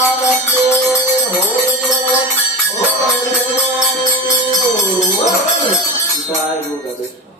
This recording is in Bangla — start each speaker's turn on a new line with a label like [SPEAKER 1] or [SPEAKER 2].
[SPEAKER 1] জয়